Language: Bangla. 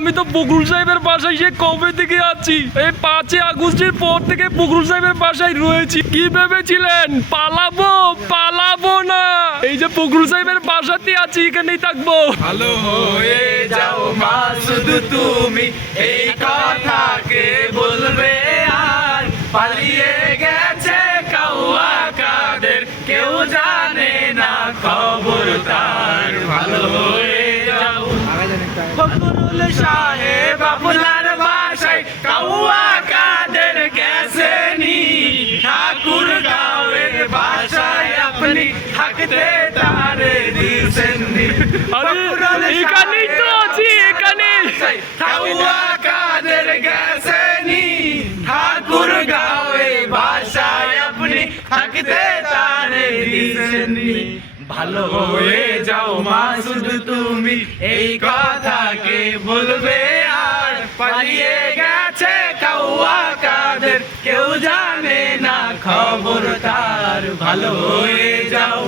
আমি তো বকুল সাহেবের বাসায় সে কবে থেকে আছি, এই 5 আগস্টের পর থেকে বকুল সাহেবের বাসায় রয়েছি। কি ভেবেছিলেন পালাবো? পালাবো না, এই যে বকুল সাহেবের বাসাতে আছি, এখানেই থাকবো। ভালো হয়ে যাও মা, শুধু তুমি এই কথাকে বলবে আর পালিয়ে গেছে কাউয়া কাদের, কেউ জানে না খবর তার। ভালো হয়ে যাও। ফখরুল সাহেব আপনার বাসায় কাউয়া কাদের গেছেনি, ঠাকুর গাঁয়ের বাসায় আপনি থাকতে তারে দিছেননি। এখানেই তো আছি, এখানে। কাউয়া কাদের গেছেনি, ঠাকুর গাঁয়ের বাসায় আপনি থাকতে তারে দিছেননি। ভালো হয়ে যাও মা, শুধু তুমি এই কথাকে বলবে আর পালিয়ে গেছে কাউয়া কাদের, কেউ জানে না খবর তার। ভালো হয়ে যাও।